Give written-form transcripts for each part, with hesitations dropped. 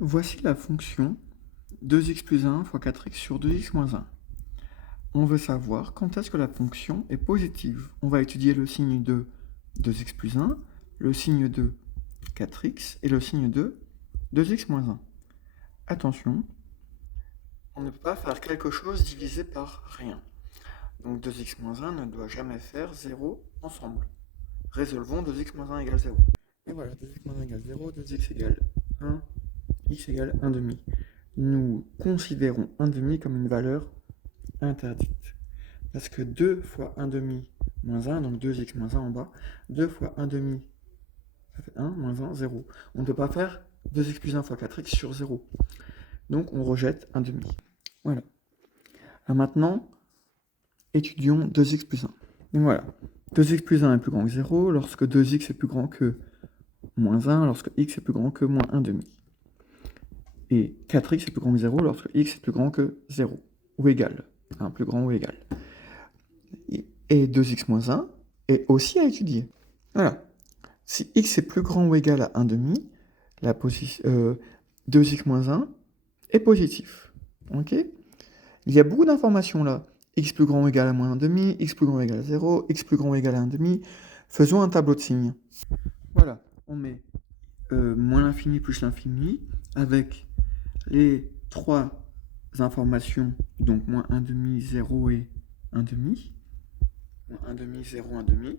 Voici la fonction 2x plus 1 fois 4x sur 2x moins 1. On veut savoir quand est-ce que la fonction est positive. On va étudier le signe de 2x plus 1, le signe de 4x et le signe de 2x moins 1. Attention, on ne peut pas faire quelque chose divisé par rien. Donc 2x moins 1 ne doit jamais faire 0 ensemble. Résolvons 2x moins 1 égale 0. Et voilà, 2x moins 1 égale 0, 2x égale 1, x égale 1 demi. Nous considérons 1 demi comme une valeur interdite. Parce que 2 fois 1 demi moins 1, donc 2x moins 1 en bas, 2 fois 1 demi, ça fait 1, moins 1, 0. On ne peut pas faire 2x plus 1 fois 4x sur 0. Donc on rejette 1 demi. Voilà. Alors maintenant, étudions 2x plus 1. Donc voilà. 2x plus 1 est plus grand que 0 lorsque 2x est plus grand que moins 1, lorsque x est plus grand que moins 1 demi. Et 4x est plus grand que 0 lorsque x est plus grand que 0, ou égal. Enfin, plus grand ou égal. Et 2x moins 1 est aussi à étudier. Voilà. Si x est plus grand ou égal à 1 demi, 2x moins 1 est positif. Ok ? Il y a beaucoup d'informations là. X plus grand ou égal à moins 1 demi, x plus grand ou égal à 0, x plus grand ou égal à 1 demi. Faisons un tableau de signes. Voilà, on met moins l'infini plus l'infini avec les trois informations, donc moins 1 demi, 0 et 1 demi. Moins 1 demi, 0, 1 demi.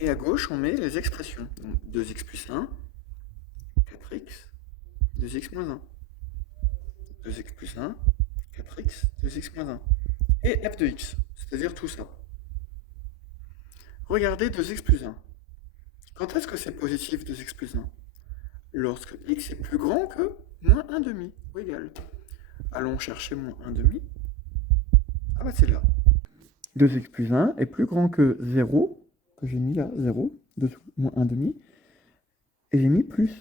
Et à gauche, on met les expressions. Donc 2x plus 1, 4x, 2x moins 1. 2x plus 1, 4x, 2x moins 1. Et f de x, c'est-à-dire tout ça. Regardez 2x plus 1. Quand est-ce que c'est positif 2x plus 1 ? Lorsque x est plus grand que moins 1 demi, ou égal. Allons chercher moins 1 demi. Ah bah c'est là. 2x plus 1 est plus grand que 0, que j'ai mis là, 0, dessous, moins 1 demi. Et j'ai mis plus,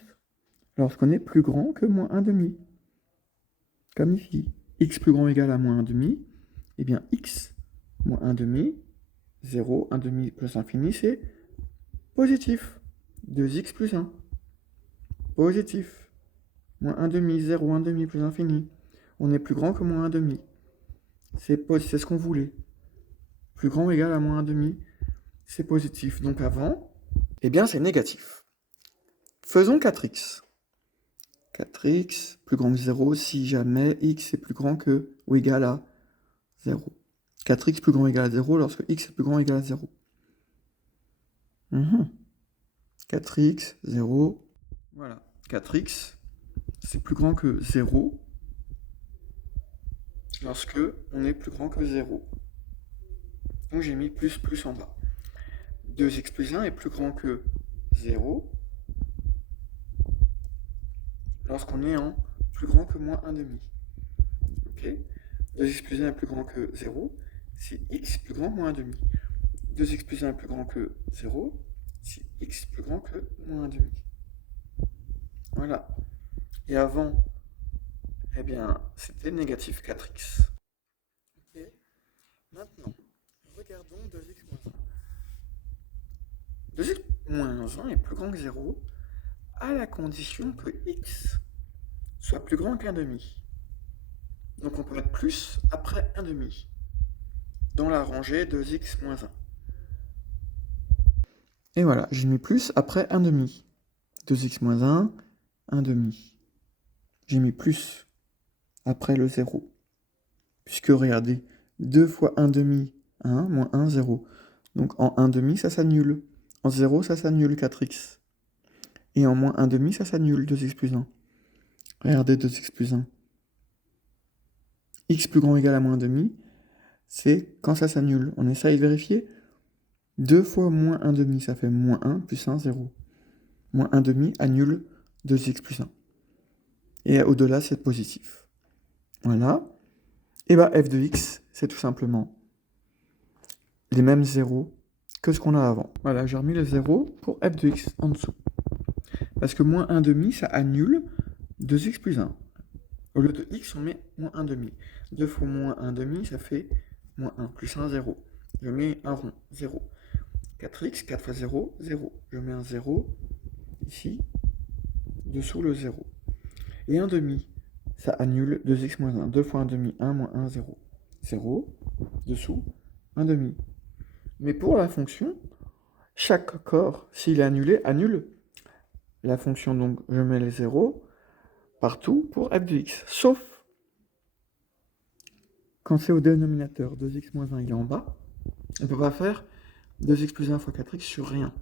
lorsqu'on est plus grand que moins 1 demi. Comme ici. X plus grand ou égal à moins 1 demi, eh bien x moins 1 demi, 0, 1 demi plus infini, c'est positif. 2x plus 1. Positif. Moins 1 demi, 0, 1 demi plus infini. On est plus grand que moins 1 demi. C'est ce qu'on voulait. Plus grand ou égal à moins 1 demi, c'est positif. Donc avant, eh bien c'est négatif. Faisons 4x. 4x plus grand que 0 si jamais x est plus grand que ou égal à 0. 4x plus grand ou égal à 0 lorsque x est plus grand ou égal à 0. 4x, 0. Voilà. 4x, c'est plus grand que 0 lorsque on est plus grand que 0. Donc j'ai mis plus en bas. 2x plus 1 est plus grand que 0 lorsqu'on est en plus grand que moins 1 demi. Ok ? 2x plus 1 est plus grand que 0 si x est plus grand que moins 1 demi. 2x plus 1 est plus grand que 0 si x est plus grand que moins 1 demi. Voilà. Et avant, eh bien, c'était négatif 4x. Ok. Maintenant, regardons 2x moins 1. 2x moins 1 est plus grand que 0 à la condition que x soit plus grand qu'un demi. Donc on peut mettre plus après 1 demi dans la rangée 2x moins 1. Et voilà, j'ai mis plus après 1 demi. 2x moins 1, 1 demi. J'ai mis plus après le 0. Puisque regardez, 2 fois 1 demi, 1, moins 1, 0. Donc en 1 demi, ça s'annule. En 0, ça s'annule 4x. Et en moins 1 demi, ça s'annule 2x plus 1. Regardez 2x plus 1. X plus grand ou égal à moins 1 demi, c'est quand ça s'annule. On essaye de vérifier. 2 fois moins 1 demi, ça fait moins 1 plus 1, 0. Moins 1 demi annule 2x plus 1. Et au-delà, c'est positif. Voilà. Et bah f de x, c'est tout simplement les mêmes zéros que ce qu'on a avant. Voilà, j'ai remis le 0 pour f de x en dessous. Parce que moins 1 demi, ça annule 2x plus 1. Au lieu de x, on met moins 1 demi. 2 fois moins 1 demi, ça fait moins 1 plus 1, 0. Je mets un rond, 0. 4x, 4 fois 0, 0. Je mets un 0 ici, dessous le 0. Et 1 demi, ça annule 2x moins 1. 2 fois 1 demi, 1 moins 1, 0. 0, dessous, 1 demi. Mais pour la fonction, chaque corps, s'il est annulé, annule la fonction. Donc je mets les 0 partout pour f de x. Sauf quand c'est au dénominateur, 2x moins 1 il est en bas, on ne peut pas faire 2x plus 1 fois 4x sur rien.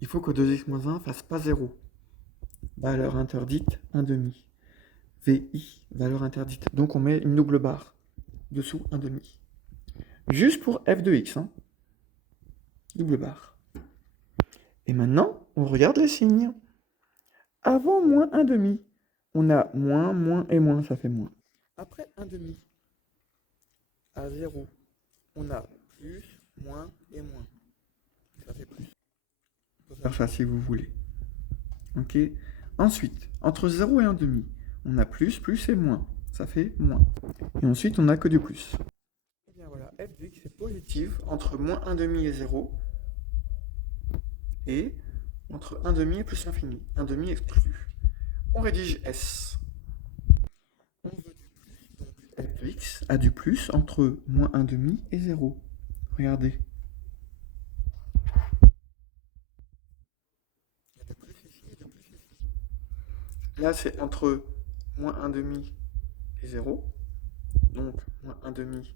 Il faut que 2x moins 1 fasse pas 0. Valeur interdite, 1 demi. VI, valeur interdite. Donc on met une double barre. Dessous, 1 demi. Juste pour f de x. Hein. Double barre. Et maintenant, on regarde les signes. Avant moins 1 demi, on a moins, moins et moins, ça fait moins. Après 1 demi, à 0, on a plus, moins et moins. Ça fait plus. On peut faire ça si vous voulez. Ok. Ensuite, entre 0 et 1 demi, on a plus, plus et moins. Ça fait moins. Et ensuite, on n'a que du plus. Et bien voilà, f de x est positive entre moins 1 demi et 0. Et entre 1 demi et plus l'infini. 1 demi exclu. On rédige S. On veut du plus, donc f de x a du plus entre moins 1 demi et 0. Regardez. Il y a de plus ici et de plus ici. Là, c'est entre moins 1 demi et 0. Donc, moins 1 demi,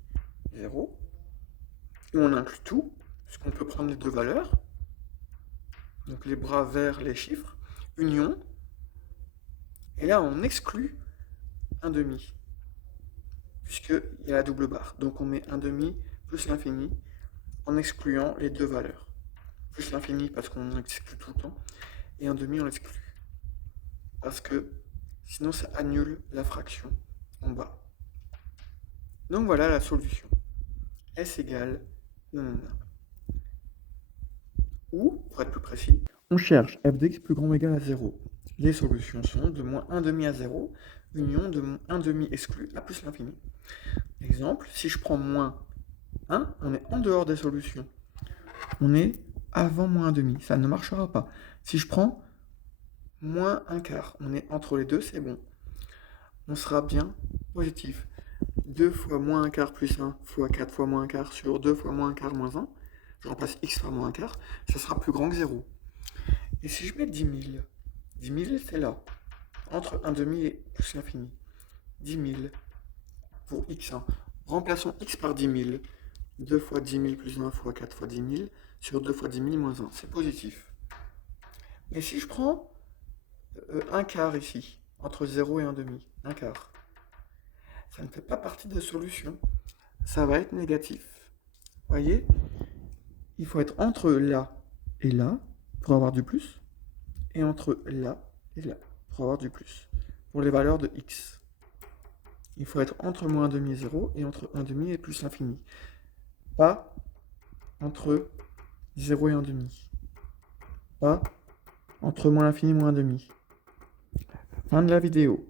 0. Et on inclut tout, puisqu'on peut prendre les deux valeurs. Donc, les bras vers les chiffres. Union. Et là, on exclut 1 demi, puisqu'il y a la double barre. Donc, on met 1 demi plus l'infini, en excluant les deux valeurs. Plus l'infini, parce qu'on exclut tout le temps. Et 1 demi, on l'exclut. Parce que sinon, ça annule la fraction en bas. Donc voilà la solution. S égale nanana. Ou, pour être plus précis, on cherche f de x plus grand ou égal à 0. Les solutions sont de moins 1 demi à 0, union de 1 demi exclu à plus l'infini. Exemple, si je prends moins 1, on est en dehors des solutions. On est avant moins 1 demi, ça ne marchera pas. Si je prends moins 1 quart, on est entre les deux, c'est bon. On sera bien positif. 2 fois moins 1 quart plus 1 fois 4 fois moins 1 quart sur 2 fois moins 1 quart moins 1, je remplace x par moins 1 quart, ça sera plus grand que 0. Et si je mets 10 000, 10 000 c'est là, entre 1 demi et plus l'infini. 10 000 pour x. Hein. Remplaçons x par 10 000. 2 fois 10 000 plus 1 fois 4 fois 10 000 sur 2 fois 10 000 moins 1, c'est positif. Et si je prends 1 quart ici, entre 0 et 1 demi, 1 quart, ça ne fait pas partie des solutions. Ça va être négatif. Vous voyez? Il faut être entre là et là pour avoir du plus, et entre là et là pour avoir du plus. Pour les valeurs de x. Il faut être entre moins 1,5 et 0 et entre 1,5 et plus l'infini. Pas entre 0 et 1,5. Pas entre moins l'infini et moins 1,5. Fin de la vidéo.